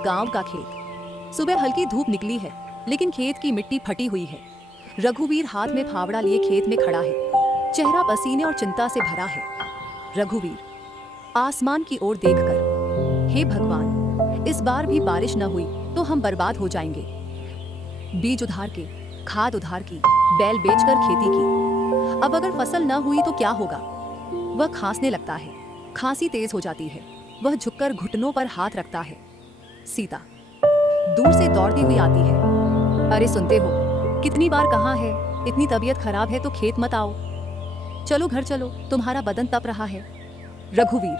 गांव का खेत। सुबह हल्की धूप निकली है, लेकिन खेत की मिट्टी फटी हुई है। रघुवीर हाथ में फावड़ा लिए खेत में खड़ा है। चेहरा पसीने और चिंता से भरा है। रघुवीर आसमान की ओर देखकर, हे भगवान, इस बार भी बारिश न हुई तो हम बर्बाद हो जाएंगे। बीज उधार के, खाद उधार की, बैल बेचकर खेती की। अब अगर फसल न हुई तो क्या होगा? वह खांसने लगता है। खांसी तेज हो जाती है। वह झुककर घुटनों पर हाथ रखता है। सीता दूर से दौड़ती हुई आती है। अरे सुनते हो, कितनी बार कहा है, इतनी तबीयत खराब है तो खेत मत आओ। चलो घर चलो, तुम्हारा बदन तप रहा है। रघुवीर,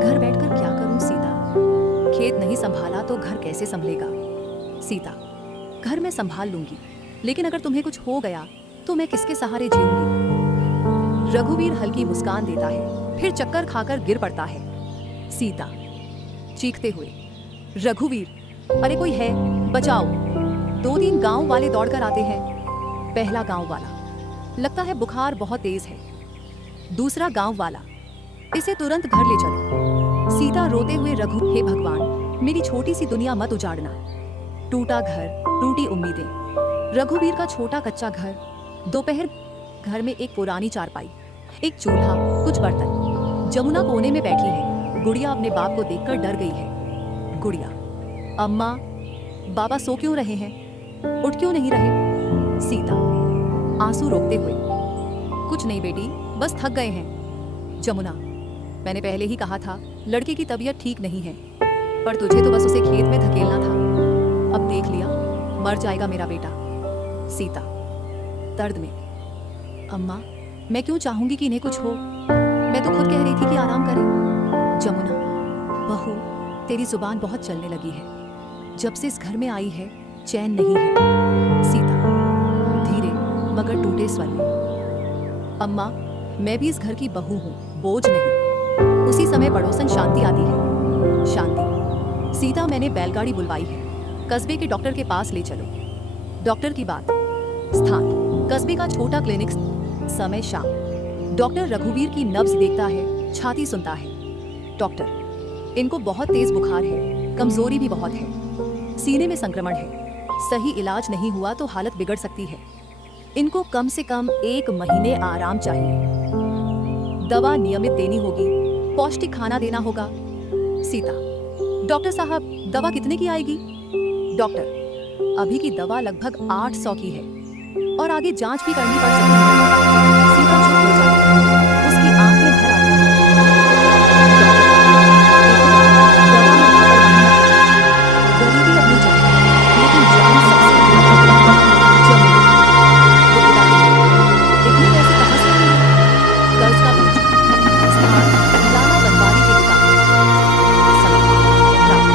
घर बैठकर क्या करूं सीता? खेत नहीं संभाला तो घर कैसे संभलेगा? सीता, घर में संभाल लूंगी, लेकिन अगर तुम्हें कुछ हो गया तो मैं किसके सहारे जीऊंगी? रघुवीर हल्की मुस्कान देता है, फिर चक्कर खाकर गिर पड़ता है। सीता चीखते हुए, रघुवीर, अरे कोई है, बचाओ। 2-3 गांव वाले दौड़कर आते हैं। पहला गांव वाला, लगता है बुखार बहुत तेज है। दूसरा गांव वाला, इसे तुरंत घर ले चलो। सीता रोते हुए, रघु, हे भगवान, मेरी छोटी सी दुनिया मत उजाड़ना। टूटा घर, टूटी उम्मीदें। रघुवीर का छोटा कच्चा घर। दोपहर, घर में एक पुरानी चारपाई, एक चूल्हा, कुछ बर्तन। जमुना कोने में बैठी है। गुड़िया अपने बाप को देखकर डर गई है। गुड़िया, अम्मा, बाबा सो क्यों रहे हैं? उठ क्यों नहीं रहे? सीता आंसू रोकते हुए, कुछ नहीं बेटी, बस थक गए हैं। जमुना, मैंने पहले ही कहा था, लड़के की तबीयत ठीक नहीं है, पर तुझे तो बस उसे खेत में धकेलना था। अब देख लिया, मर जाएगा मेरा बेटा। सीता दर्द में, अम्मा, मैं क्यों चाहूंगी कि इन्हें कुछ हो? मैं तो खुद कह रही थी कि आराम करें। जमुना, बहू, तेरी जुबान बहुत चलने लगी है। जब से इस घर में आई है, चैन नहीं है। सीता धीरे मगर टूटे स्वर में, अम्मा, मैं भी इस घर की बहू हूँ, बोझ नहीं। उसी समय पड़ोसन शांति आती है। शांति, सीता, मैंने बैलगाड़ी बुलवाई है, कस्बे के डॉक्टर के पास ले चलो। डॉक्टर की बात, स्थान कस्बे का छोटा क्लिनिक, समय शाम। डॉक्टर रघुवीर की नब्ज देखता है, छाती सुनता है। डॉक्टर, इनको बहुत तेज बुखार है, कमजोरी भी बहुत है, सीने में संक्रमण है। सही इलाज नहीं हुआ तो हालत बिगड़ सकती है। इनको कम से कम 1 महीने आराम चाहिए। दवा नियमित देनी होगी, पौष्टिक खाना देना होगा। सीता, डॉक्टर साहब, दवा कितने की आएगी? डॉक्टर, अभी की दवा लगभग 800 की है और आगे जांच भी करनी पड़ सकती है। सीता चुप हो जाती है, उसकी आंखें भर आती हैं। दवा में लापरवाही मत करो। गरीबी अपनी जगह, लेकिन जान सबसे ऊपर। जमुना, वो पिता के लिए इतने पैसे कहां से आएंगे? कर्ज का बोझ। स्थान लाला बनवारी की दुकान। समय रात।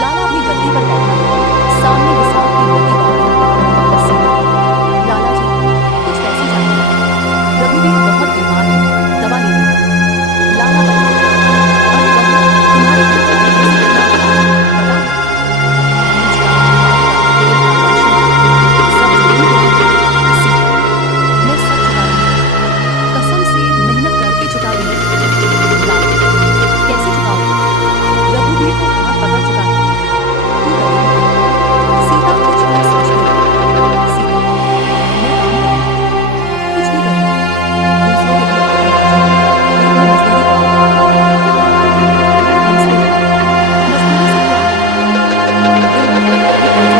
लाला अपनी गद्दी पर बैठा है, सामने हिसाब की मोटी कॉपी। सीता, लाला जी, कुछ पैसे चाहिए। रघुवीर बहुत बीमार है, दवा लेनी है। लाला बनवारी, अरे बहू, तुम्हारे घर पर पहले से कितना बुखार है, पता है? बीज का, खाद का, तेल का, राशन का, सब जोड़ी देंगे। सीता, मैं सब चुका दूंगी, कसम से मेहनत करके चुका दूंगी। लाला, कैसे चुकाओगे? रघुवीर को हाथ पकड़ चुका है। तू करेगी क्या? सीता कुछ न सोचती है। सीता, मैं काम करूंगी, कुछ भी करूंगी, दूसरों के लिए बर्तन मांजूंगी, घर में मजदूरी करूंगी। हंसते हुए, मजदूरी से क्या होगा? 2 बार डॉक्टर के खर्चे लगेंगे। सीता, तो आप ही बता दो ना क्या करूं?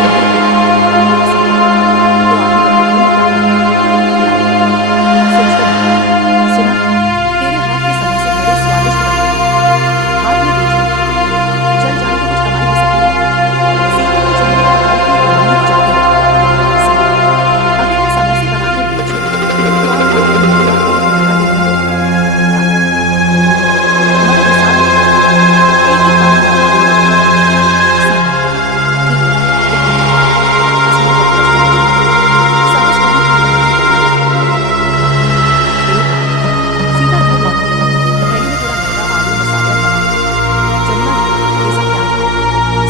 लाला सोचते हुए, सुना, तेरे हाथ के समोसे बड़े स्वादिष्ट बनते हैं, हाट में बेच दो, चल जाए तो कुछ कमाई हो सकती है। सीता के चेहरे पर हल्की उम्मीद जगती है। सीता, अगर मैं समोसे बनाकर बेचूं तो आप हफ्ते में मेरा पेट भरवा देंगे। लाला, मगर हिसाब लिखो, एक एक काम का भारी होगा। सीता, ठीक है, लिख लीजिए। इसमें डॉक्टर से पूछना, सास बहू की मुंह की एक बार। सीता घर लौटती है। थैली में थोड़ा मैदा, आलू, मसाले और टमाटर। जमुना बोली, ये सब क्या है?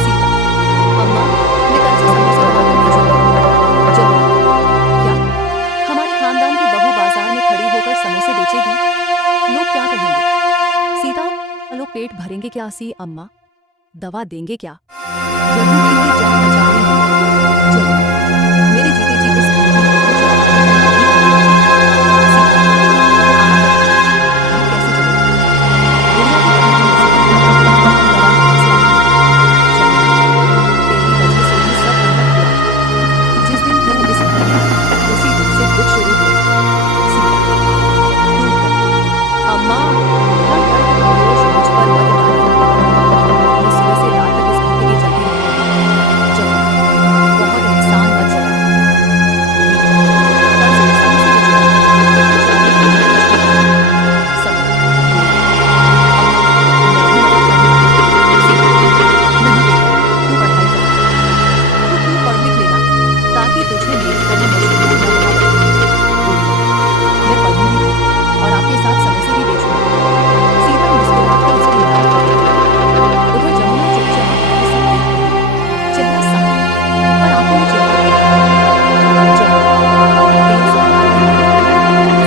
सीता, अम्मा, मैं कल से समोसे बनाकर बेचूंगी। जमुना, क्या? हमारे खानदान की बहू बाजार में खड़ी होकर समोसे बेचेगी? लोग क्या कहेंगे? सीता, लोग पेट भरेंगे क्या सी अम्मा? दवा देंगे क्या? रघुवीर की जान बचानी है। चलो, मेरे जीते जी इस घर की नौकरी जो आप चाहते हैं, वही करेंगे। सीता, घर कैसे चलेगा? बुढ़िया की बहन की नसीहत पर दवा कहाँ से आएगी? चलो, तेरी वजह से ही सब उलट हुआ। जिस दिन तू इस घर में आई, उसी दिन से दुख शुरू हुए। सीता, दूर कर। अम्मा, हर दर्द का बोझ मुझ पर मत डालिए। मैं सुबह से रात तक इस घर के लिए चलती रहती हूँ। जमुना, बहुत एहसान मत जता। कल से मैं समोसे बेचूंगी। चल एक दिन में कुछ भी करूंगी। समझ? अम्मा, मैं भी मदद करूंगी। सीता, नहीं बेटा, तू पढ़ाई कर। तू पढ़ लिख लेना, ताकि तुझे मेरी तरह मजबूर न होना पड़े। मैं पढ़ूंगी भी और आपके साथ समोसे भी बेचूंगी। सीता मुस्कुराकर उसकी मदद करती है। उधर जमुना चुपचाप ये सब देख रही है। चेहरा शांत, पर आंखों में चिंता है। जमुना, तेज से बात नहीं करती।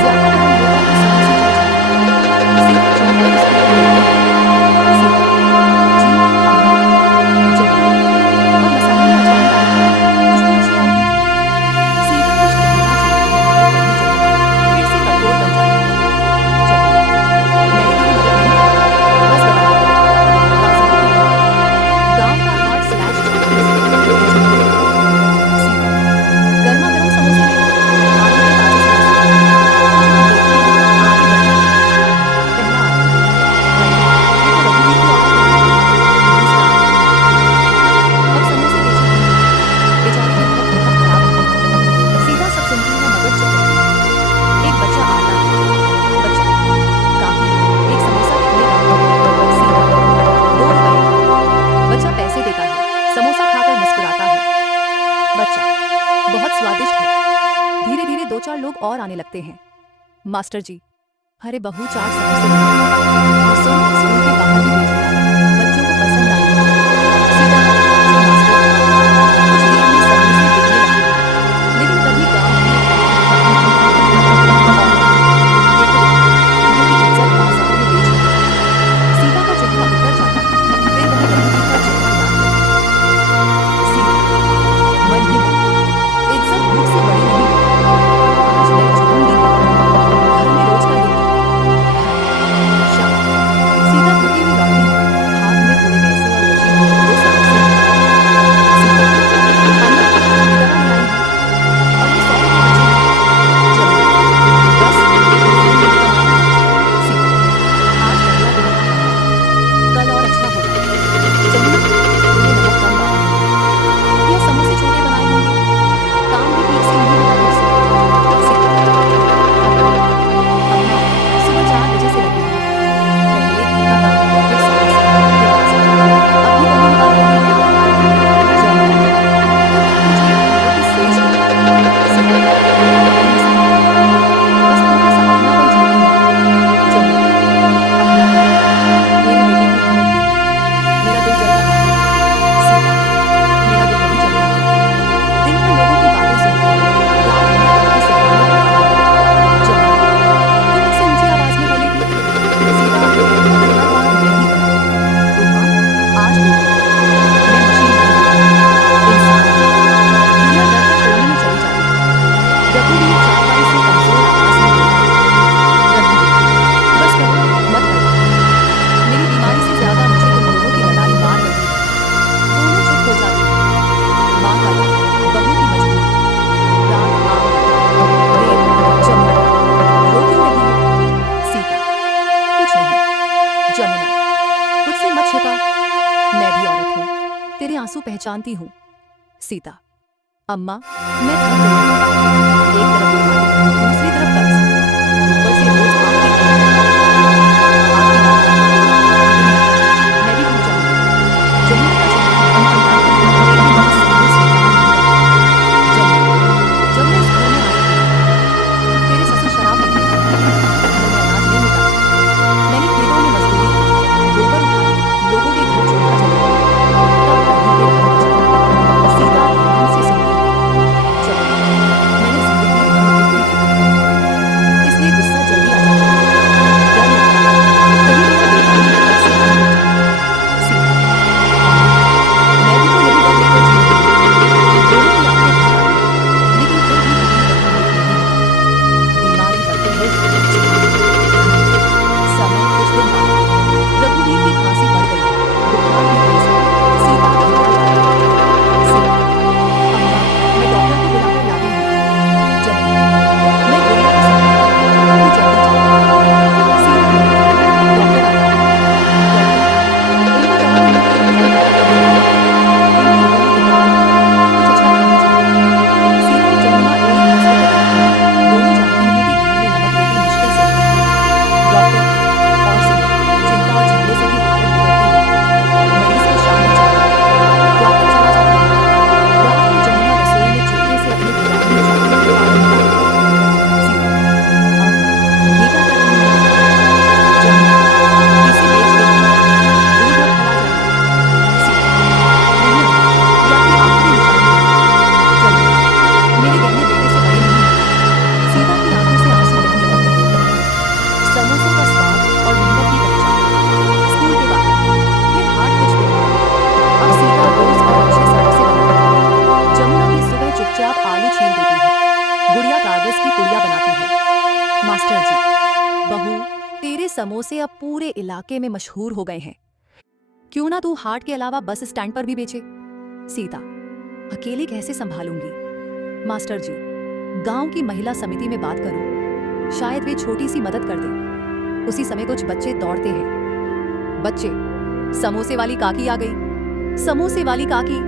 ज्यादा गर्म होगा तो समोसे जल जाएंगे। सीता चौंक कर उसकी ओर देखती है। सीता, जी अम्मा। जमुना, और मसाले में अजवाइन डालना, खुशबू अच्छी आएगी। सीता कुछ कहना चाहती है मगर वही जमुना फिर से कठोर बन जाती है। जमुना, मैंने तेरी मदद नहीं की, बस बता दी। बाजार क्यों गई? गांव का हाट स्लैश चौराहे से रोटी चलाने गई। सीता, गर्मा गर्म समोसे लेना, आलू के ताजे समोसे। चलो देखते हैं, आगे बढ़ जाते हैं। पहला आदमी, अरे ये तो रघुवीर की औरत है। दूसरा आदमी, अब समोसे बेचे नहीं, बेचारी की हालत बहुत खराब है। सीता सब सुनती है मगर चुप रहती है। एक बच्चा आता है। बच्चा, काकी, एक समोसा कितने का? सीता, 2 रुपए का। बच्चा पैसे देता है, समोसा खाकर मुस्कुराता है। बच्चा, बहुत स्वादिष्ट है। धीरे धीरे 2-4 लोग और आने लगते हैं। मास्टर जी, अरे बहू 4 समोसे ले लो। और सुन, स्कूल के बाहर भी बेच देना, बच्चों को पसंद आएंगे। सीता, जी मास्टर जी। कुछ देर में समोसे बिकने लगे, लेकिन तभी गांव की एक औरत, देखो देखो, घर की इज्जत बाजार में बेच रही है। सीता का चेहरा उतर जाता है, फिर वह रघुवीर का चेहरा याद करती है। सीता, मन ही मन, इज्जत भूख से बड़ी नहीं होती। आज मैं झूठूंगी नहीं। घर में रोज का युद्ध। घर, शाम, सीता थकी हुई लौटती है, हाथ में थोड़े पैसे और बची हुई 2 समोसे लिए। सीता, अम्मा, ये दवा ले आई हूँ, और ये 100 रुपए बचे हैं। जमुना, बस पूरे दिन यही कमाना? सीता, आज पहला दिन अच्छा है, कल और अच्छा होगा। जमुना, तूने नमक कम डाला होगा, या समोसे छोटे बनाए होंगे, काम भी ठीक से नहीं होता तुझसे। सीता, अम्मा, सुबह 4 बजे से लगी हूँ। पहले घर का काम, फिर समोसे, फिर बाजार, अब भी कहीं निकाल रही हूँ। जमुना, तुझे घंटों की सेज दी। सीता, नहीं सही, बस थोड़ा सा अपनापन चाहती हूँ। जमुना, अपनापन? मेरे बेटे की हालत देख, मेरा दिल जल रहा है। सीता, मेरा दिल नहीं जलता है। दिन भर लोगों की बातें सुनती हूँ, रात भर उनके सिरहाने पड़ती हूँ। जमुना, तुम मुझसे ऊंची आवाज में बोलेगी? सीता, मगर हर बार मैं ही कहूँ। तो हाँ, आज बोलूँ। मैं मशीन नहीं हूँ, इंसान हूँ। बुढ़िया डरकर कोने में चली जाती है। रघुवीर चारपाई से कमजोर आवाज में बोला, रघुवीर, बस करो, मत करो। मेरी बीमारी से ज्यादा मुझे तुम दोनों की लड़ाई मार रही है। दोनों चुप हो जाते हैं। माँ का डर, बहू की मजबूरी, रात आ गई, देर। जमुना, रो क्यों रही है? सीता, कुछ नहीं। जमुना, मुझसे मत छिपा, मैं भी औरत हूँ, तेरे आंसू पहचानती हूँ। सीता, अम्मा, मैं थक गई हूँ। एक तरफ बीमारी, दूसरी तरफ कर्ज, ऊपर से रोज आपकी खिलाफ। आपकी बात मानो, दिन भर मैं भी भूल जाऊंगी। जमुना का चेहरा नरम पड़ता है, लेकिन वह सीधे स्वीकार नहीं करती। जमुना, जब मैं इस घर में आई थी, तेरे ससुर शराब पीते थे, घर में अनाज नहीं होता था। मैंने खेतों में मजदूरी की, गोबर उठाए, लोगों के घर चूल्हा जलाया, तब कहीं ये घर बचा। सीता ध्यान से सुनती है। जमुना, मैंने जिंदगी भर दुख भी दिया, समोसे अब पूरे इलाके में मशहूर हो गए हैं। क्यों ना तू हाट के अलावा बस स्टैंड पर भी बेचे। सीता, अकेले कैसे संभालूंगी। मास्टर जी, गांव की महिला समिति में बात करूं, शायद वे छोटी सी मदद कर दें। उसी समय कुछ बच्चे दौड़ते हैं। बच्चे, समोसे वाली काकी आ गई। समोसे वाली काकी।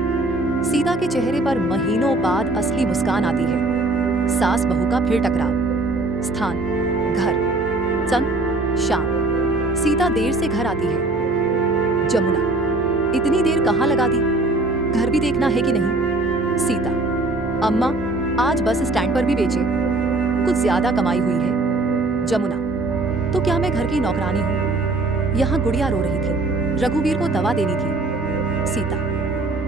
सीता के चेहरे पर महीनों बाद असली मुस्कान आती है। सास बहू का फिर टकराव। स्थान घर, सन शाम। सीता देर से घर आती है। जमुना, इतनी देर कहाँ लगा दी, घर भी देखना है कि नहीं। सीता, अम्मा आज बस स्टैंड पर भी बेचे, कुछ ज्यादा कमाई हुई है। जमुना, तो क्या मैं घर की नौकरानी हूँ। यहाँ गुड़िया रो रही थी, रघुवीर को दवा देनी थी। सीता,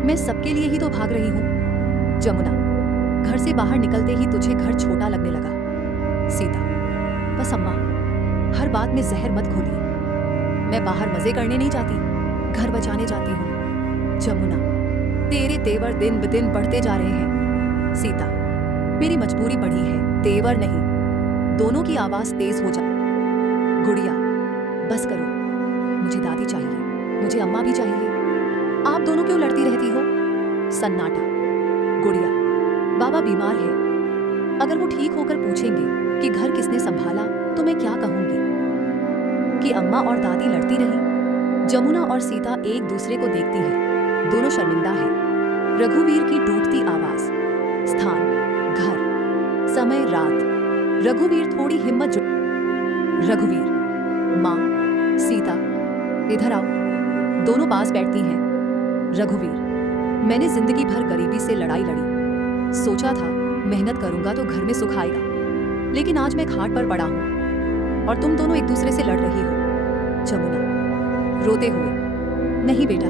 मैं सबके लिए ही तो भाग रही हूँ। जमुना, घर से बाहर निकलते ही तुझे घर छोटा लगने लगा। सीता, बस अम्मा, हर बात में जहर मत घोलिए। मैं बाहर मजे करने नहीं जाती, घर बचाने जाती हूँ। जमुना, तेरे तेवर दिन ब दिन बढ़ते जा रहे हैं। सीता, मेरी मजबूरी बढ़ी है, तेवर नहीं। दोनों की आवाज तेज हो जा। गुड़िया, बस करो, मुझे दादी चाहिए, मुझे अम्मा भी चाहिए। आप दोनों क्यों लड़ती रहती हो। सन्नाटा। गुड़िया, बाबा बीमार है, अगर वो ठीक होकर पूछेंगे कि घर किसने संभाला तो मैं क्या कहूंगी कि अम्मा और दादी लड़ती रही। जमुना और सीता एक दूसरे को देखती है, दोनों शर्मिंदा है। रघुवीर की टूटती आवाज। स्थान घर, समय रात। रघुवीर थोड़ी हिम्मत जुट। रघुवीर, माँ, सीता इधर आओ। दोनों पास बैठती हैं। रघुवीर, मैंने जिंदगी भर गरीबी से लड़ाई लड़ी, सोचा था मेहनत करूंगा तो घर में सुख आएगा, लेकिन आज मैं खाट पर पड़ा हूं और तुम दोनों एक दूसरे से लड़ रही हो। जमुना रोते हुए, नहीं बेटा।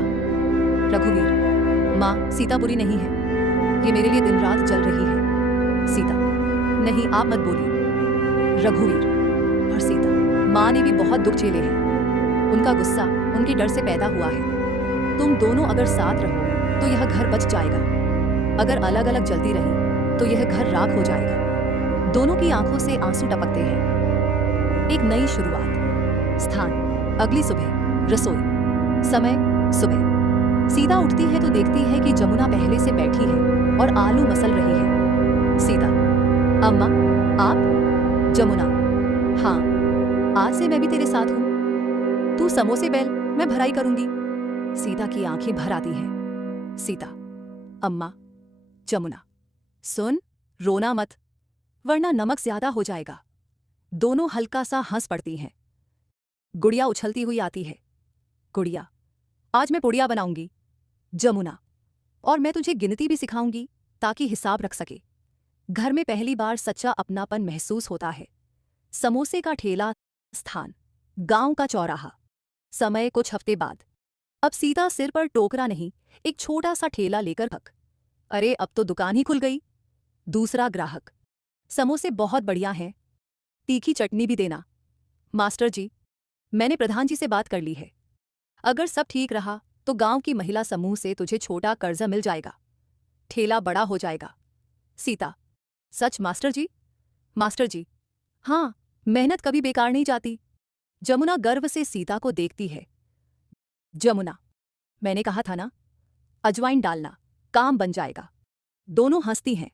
रघुवीर, माँ, सीता बुरी नहीं है, ये मेरे लिए दिन रात जल रही है। सीता, नहीं आप मत बोलिए। रघुवीर और सीता, माँ ने भी बहुत दुख झेले हैं, उनका गुस्सा उनके डर से पैदा हुआ है। तुम दोनों अगर साथ रहो तो यह घर बच जाएगा, अगर अलग अलग जलती रही तो यह घर राख हो जाएगा। दोनों की आंखों से आंसू टपकते हैं। एक नई शुरुआत। स्थान अगली सुबह, रसोई। समय सुबह। सीता उठती है तो देखती है कि जमुना पहले से बैठी है और आलू मसल रही है। सीता, अम्मा आप। जमुना, हाँ, आज से मैं भी तेरे साथ हूं। तू समोसे बेल, मैं भराई करूंगी। सीता की आंखें भर आती हैं। सीता, अम्मा। जमुना, सुन, रोना मत, वरना नमक ज्यादा हो जाएगा। दोनों हल्का सा हंस पड़ती हैं। गुड़िया उछलती हुई आती है। गुड़िया, आज मैं पुड़िया बनाऊंगी। जमुना, और मैं तुझे गिनती भी सिखाऊंगी ताकि हिसाब रख सके। घर में पहली बार सच्चा अपनापन महसूस होता है। समोसे का ठेला। स्थान गांव का चौराहा। समय कुछ हफ्ते बाद। अब सीता सिर पर टोकरा नहीं, एक छोटा सा ठेला लेकर खक। अरे अब तो दुकान ही खुल गई। दूसरा ग्राहक, समोसे बहुत बढ़िया हैं, तीखी चटनी भी देना। मास्टर जी, मैंने प्रधान जी से बात कर ली है, अगर सब ठीक रहा तो गांव की महिला समूह से तुझे छोटा कर्जा मिल जाएगा, ठेला बड़ा हो जाएगा। सीता, सच मास्टर जी? मास्टर जी, हाँ, मेहनत कभी बेकार नहीं जाती। जमुना गर्व से सीता को देखती है। जमुना, मैंने कहा था ना, अजवाइन डालना, काम बन जाएगा। दोनों हंसती हैं।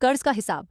कर्ज का हिसाब।